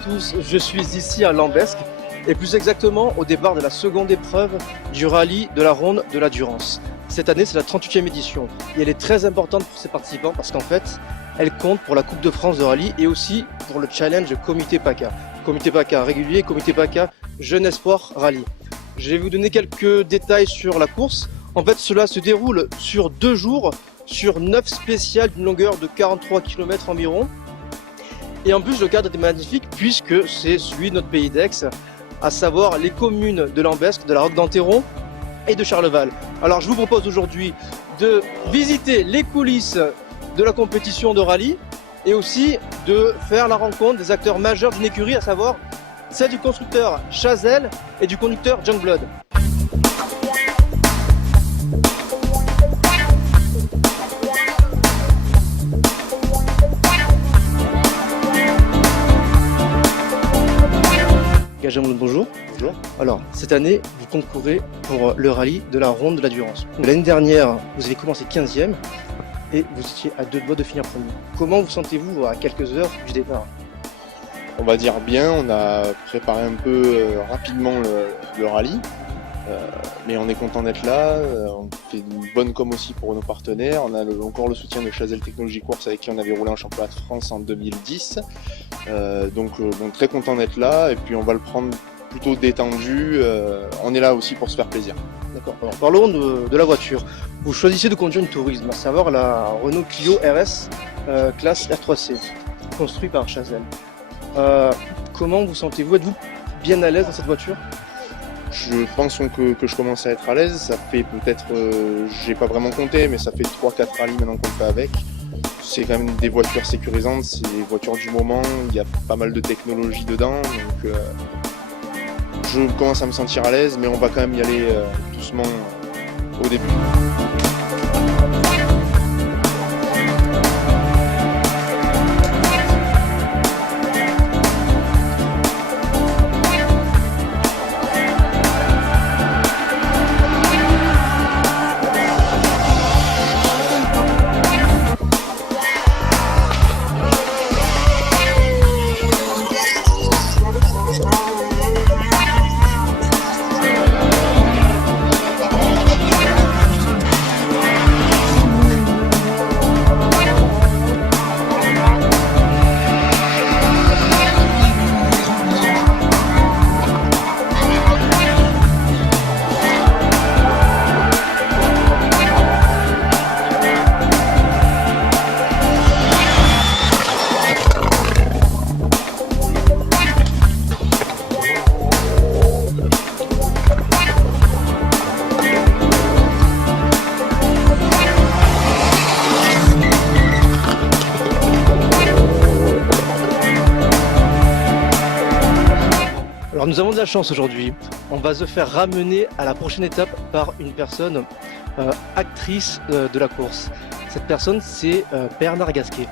tous, je suis ici à Lambesc et plus exactement au départ de la seconde épreuve du rallye de la Ronde de la Durance. Cette année, c'est la 38e édition et elle est très importante pour ses participants parce qu'en fait, elle compte pour la Coupe de France de rallye et aussi pour le challenge Comité PACA. Comité PACA régulier, Comité PACA Jeune Espoir Rallye. Je vais vous donner quelques détails sur la course. En fait, cela se déroule sur 2 jours, sur 9 spéciales d'une longueur de 43 km environ. Et en plus, le cadre est magnifique puisque c'est celui de notre pays d'Aix, à savoir les communes de Lambesc, de la Roque d'Enterron et de Charleval. Alors, je vous propose aujourd'hui de visiter les coulisses de la compétition de rallye et aussi de faire la rencontre des acteurs majeurs d'une écurie, à savoir celle du constructeur Chazelle et du conducteur Youngblood. Youngblood, bonjour. Bonjour. Alors, cette année, vous concourez pour le rallye de la Ronde de la Durance. L'année dernière, vous avez commencé 15e et vous étiez à 2 doigts de finir premier. Comment vous sentez-vous à quelques heures du départ? On va dire bien, on a préparé un peu rapidement le rallye, mais on est content d'être là, on fait une bonne com aussi pour nos partenaires, on a encore le soutien de Chazelle Technologie Course avec qui on avait roulé en championnat de France en 2010, donc très content d'être là et puis on va le prendre plutôt détendu, on est là aussi pour se faire plaisir. D'accord, alors parlons de la voiture. Vous choisissez de conduire une tourisme, à savoir la Renault Clio RS classe R3C, construite par Chazelle. Comment vous sentez-vous? Êtes-vous bien à l'aise dans cette voiture? Je pense que je commence à être à l'aise, ça fait peut-être, j'ai pas vraiment compté, mais ça fait 3-4 rallyes maintenant qu'on fait avec. C'est quand même des voitures sécurisantes, c'est des voitures du moment, il y a pas mal de technologie dedans, donc je commence à me sentir à l'aise, mais on va quand même y aller doucement au début. Alors nous avons de la chance aujourd'hui, on va se faire ramener à la prochaine étape par une personne actrice de la course. Cette personne c'est Bernard Gasquet.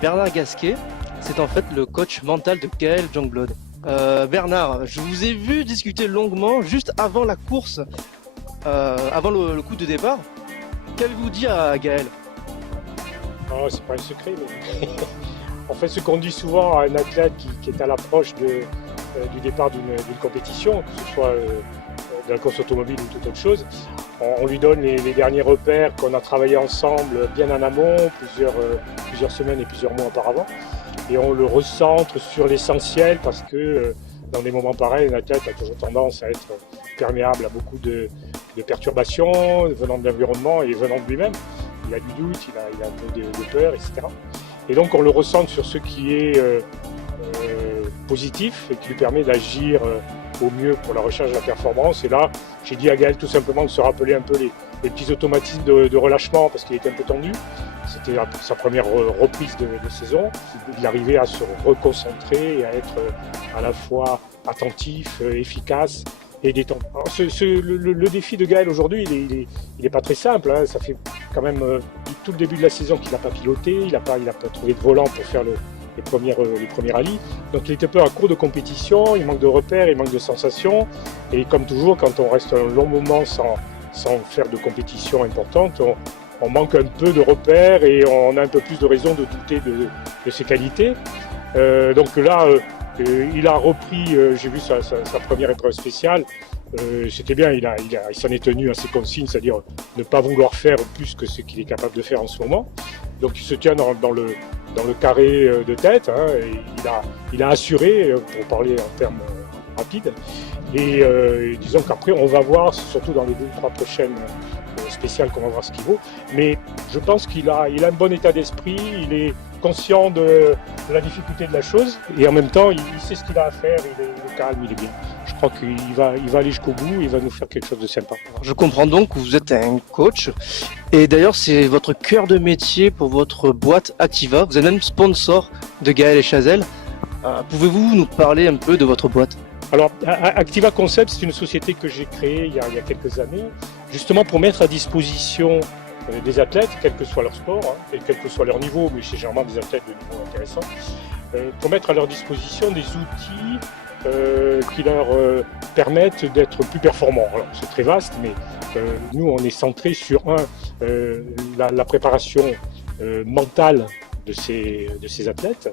Bernard Gasquet, c'est en fait le coach mental de Gaël Youngblood. Bernard, je vous ai vu discuter longuement juste avant la course, avant le coup de départ. Qu'avez-vous dit à Gaël? Oh, c'est pas un secret, mais en fait, ce qu'on dit souvent à un athlète qui est à l'approche du départ d'une compétition, que ce soit de la course automobile ou toute autre chose, on lui donne les derniers repères qu'on a travaillé ensemble bien en amont, plusieurs semaines et plusieurs mois auparavant, et on le recentre sur l'essentiel parce que dans des moments pareils, un athlète a toujours tendance à être perméable à beaucoup de perturbations venant de l'environnement et venant de lui-même. Il a du doute, il a un peu de peur, etc. Et donc on le recentre sur ce qui est positif et qui lui permet d'agir au mieux pour la recherche de la performance. Et là, j'ai dit à Gaël tout simplement de se rappeler un peu les petits automatismes de relâchement parce qu'il était un peu tendu. C'était sa première reprise de saison. Il arrivait à se reconcentrer et à être à la fois attentif, efficace et détendu. Alors, le défi de Gaël aujourd'hui, il est pas très simple, hein. Ça fait quand même tout le début de la saison qu'il n'a pas piloté, il n'a pas trouvé de volant pour faire les premiers rallyes. Donc il était un peu à court de compétition, il manque de repères, il manque de sensations. Et comme toujours, quand on reste un long moment sans faire de compétition importante, on manque un peu de repères et on a un peu plus de raison de douter de ses qualités. Donc là, Il a repris, j'ai vu sa première épreuve spéciale. C'était bien, il s'en est tenu à ses consignes, c'est-à-dire ne pas vouloir faire plus que ce qu'il est capable de faire en ce moment. Donc il se tient dans le carré de tête, hein, et il a assuré, pour parler en termes rapides. Et disons qu'après on va voir, surtout dans les 2 ou 3 prochaines spéciales, qu'on va voir ce qu'il vaut. Mais je pense qu'il a un bon état d'esprit, il est conscient de la difficulté de la chose, et en même temps il sait ce qu'il a à faire, il est calme, il est bien. Je crois qu'il va aller jusqu'au bout, il va nous faire quelque chose de sympa. Je comprends donc que vous êtes un coach, et d'ailleurs c'est votre cœur de métier pour votre boîte Activa. Vous êtes même sponsor de Gaël et Chazelle. Pouvez-vous nous parler un peu de votre boîte ? Alors, Activa Concept, c'est une société que j'ai créée il y a quelques années, justement pour mettre à disposition des athlètes, quel que soit leur sport, hein, et quel que soit leur niveau, mais c'est généralement des athlètes de niveau intéressant, pour mettre à leur disposition des outils qui leur permettent d'être plus performants. Alors, c'est très vaste, mais nous, on est centré sur la préparation mentale de ces athlètes,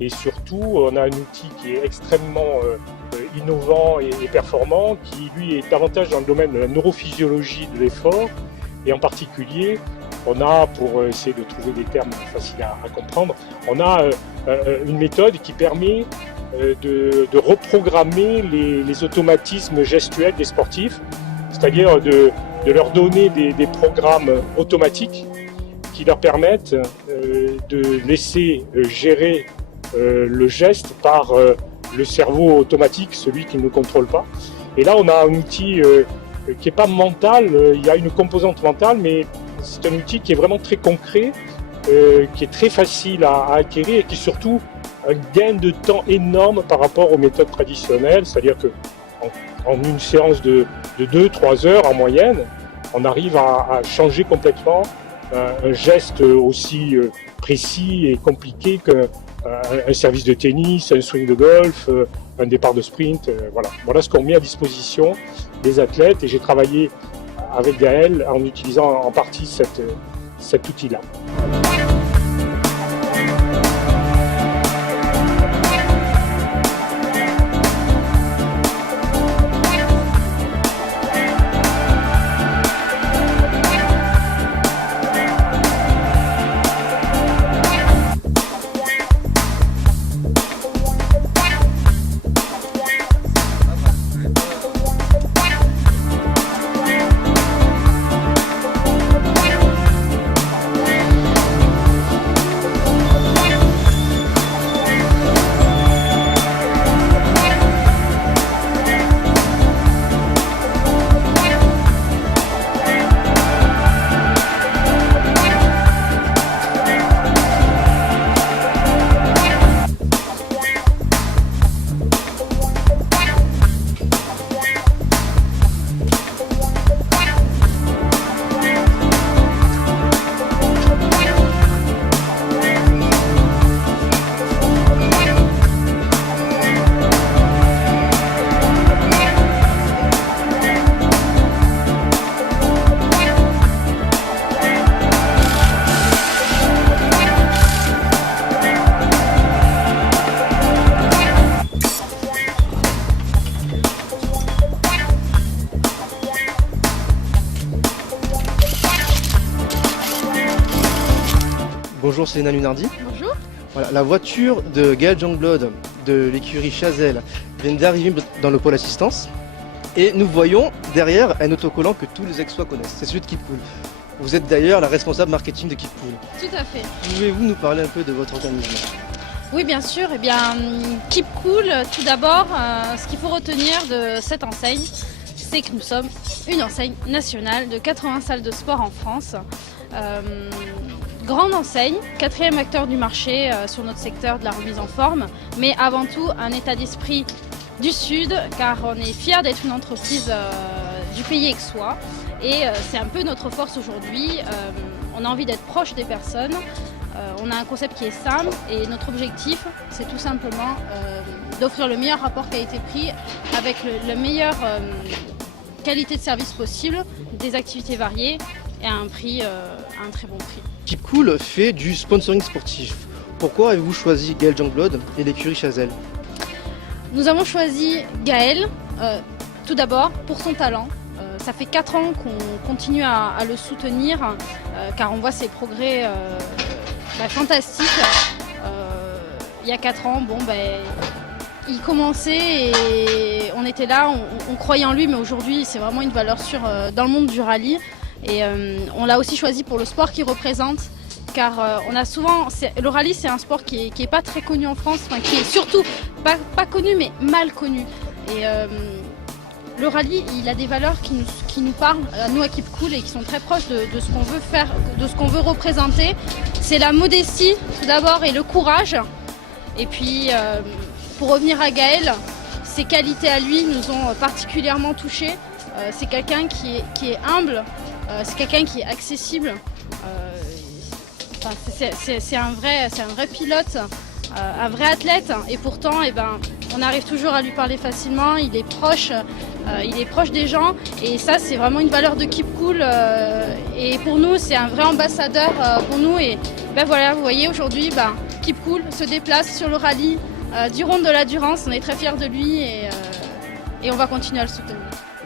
et surtout on a un outil qui est extrêmement innovant et performant, qui lui est davantage dans le domaine de la neurophysiologie de l'effort, et en particulier on a, pour essayer de trouver des termes faciles à comprendre, on a une méthode qui permet de reprogrammer les automatismes gestuels des sportifs, c'est-à-dire de leur donner des programmes automatiques qui leur permettent de laisser gérer le geste par le cerveau automatique, celui qui ne contrôle pas. Et là, on a un outil qui n'est pas mental, il y a une composante mentale, mais c'est un outil qui est vraiment très concret, qui est très facile à acquérir, et qui est surtout un gain de temps énorme par rapport aux méthodes traditionnelles, c'est-à-dire qu'en une séance de 2-3 heures en moyenne, on arrive à changer complètement un geste aussi précis et compliqué qu'un service de tennis, un swing de golf, un départ de sprint. Voilà ce qu'on met à disposition des athlètes, et j'ai travaillé avec Gaël en utilisant en partie cet outil-là. Bonjour, c'est Nanu Nardi. Bonjour. Voilà, la voiture de Gaël Youngblood de l'écurie Chazelle vient d'arriver dans le pôle assistance. Et nous voyons derrière un autocollant que tous les Aixois connaissent, c'est celui de Keepcool. Vous êtes d'ailleurs la responsable marketing de Keepcool. Tout à fait. Pouvez-vous nous parler un peu de votre organisme ? Oui, bien sûr. Eh bien, Keepcool, tout d'abord, ce qu'il faut retenir de cette enseigne, c'est que nous sommes une enseigne nationale de 80 salles de sport en France. Grande enseigne, 4e acteur du marché sur notre secteur de la remise en forme, mais avant tout un état d'esprit du Sud, car on est fiers d'être une entreprise du pays aixois, et c'est un peu notre force aujourd'hui. On a envie d'être proche des personnes, on a un concept qui est simple, et notre objectif, c'est tout simplement d'offrir le meilleur rapport qualité-prix avec le meilleur qualité de service possible, des activités variées et à un prix, à un très bon prix. Keepcool fait du sponsoring sportif. Pourquoi avez-vous choisi Gaël Youngblood et l'écurie Chazelle ? Nous avons choisi Gaël, tout d'abord pour son talent. Ça fait 4 ans qu'on continue à le soutenir, car on voit ses progrès fantastiques. Il y a 4 ans, il commençait et on était là, on croyait en lui, mais aujourd'hui c'est vraiment une valeur sûre dans le monde du rallye. Et on l'a aussi choisi pour le sport qu'il représente, car on a souvent, le rallye c'est un sport qui est pas très connu en France, qui est surtout pas connu mais mal connu. Et le rallye, il a des valeurs qui nous parlent, à nous à Keep Cool, et qui sont très proches de ce qu'on veut faire, de ce qu'on veut représenter. C'est la modestie tout d'abord et le courage. Et puis pour revenir à Gaël, ses qualités à lui nous ont particulièrement touchés. C'est quelqu'un qui est humble, c'est quelqu'un qui est accessible. C'est un vrai pilote, un vrai athlète, et pourtant on arrive toujours à lui parler facilement. Il est proche des gens, et ça c'est vraiment une valeur de Keep Cool, et pour nous c'est un vrai ambassadeur pour nous. Et voilà, vous voyez aujourd'hui Keep Cool se déplace sur le rallye du Rhône de la Durance. On est très fiers de lui et on va continuer à le soutenir.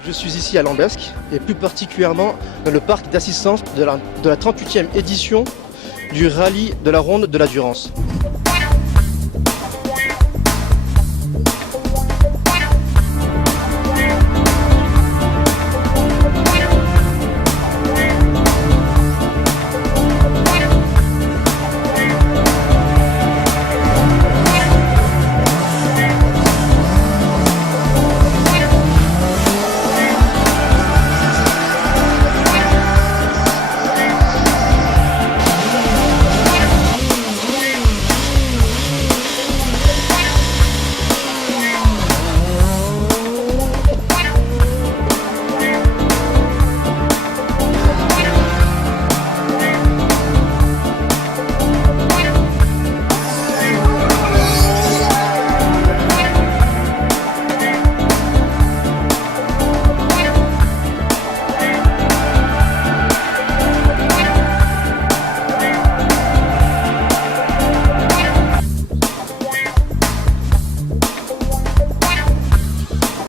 Je suis ici à Lambesc et plus particulièrement dans le parc d'assistance de la 38e édition du rallye de la Ronde de la Durance.